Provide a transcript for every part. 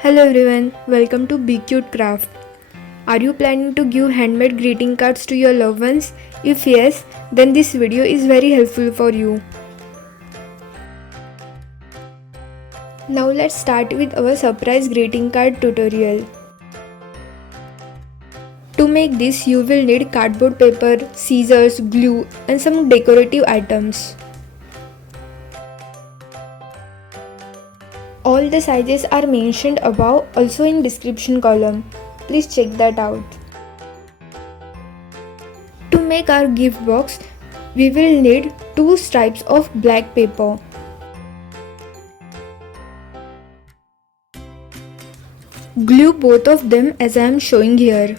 Hello everyone, welcome to Be Cute Craft. Are you planning to give handmade greeting cards to your loved ones? If yes, then this video is very helpful for you. Now let's start with our surprise greeting card tutorial. To make this, you will need cardboard paper, scissors, glue and some decorative items. All the sizes are mentioned above, also in description column. Please check that out. To make our gift box, we will need 2 stripes of black paper. Glue both of them as I am showing here.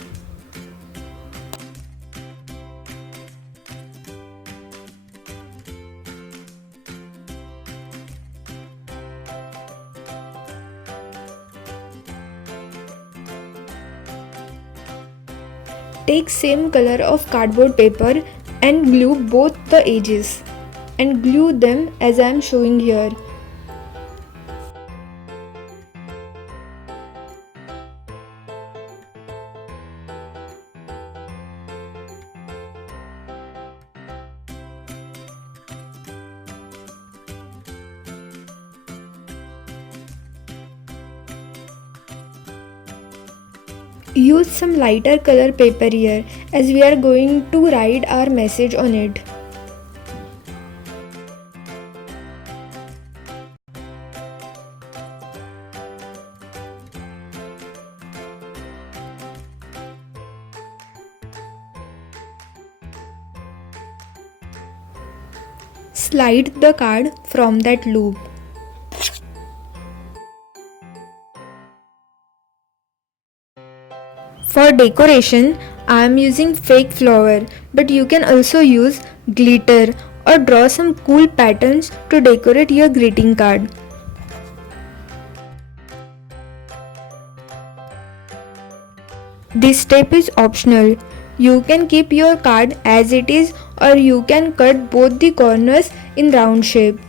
Take same color of cardboard paper and glue both the edges and glue them as I am showing here. Use some lighter color paper here as we are going to write our message on it. Slide the card from that loop. For decoration, I am using fake flower, but you can also use glitter or draw some cool patterns to decorate your greeting card. This step is optional. You can keep your card as it is or you can cut both the corners in round shape.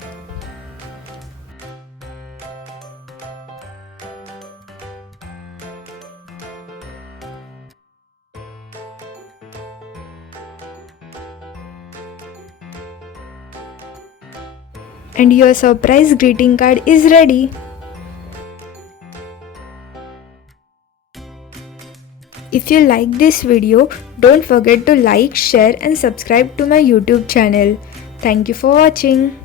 And your surprise greeting card is ready. If you like this video, don't forget to like, share and subscribe to my YouTube channel. Thank you for watching.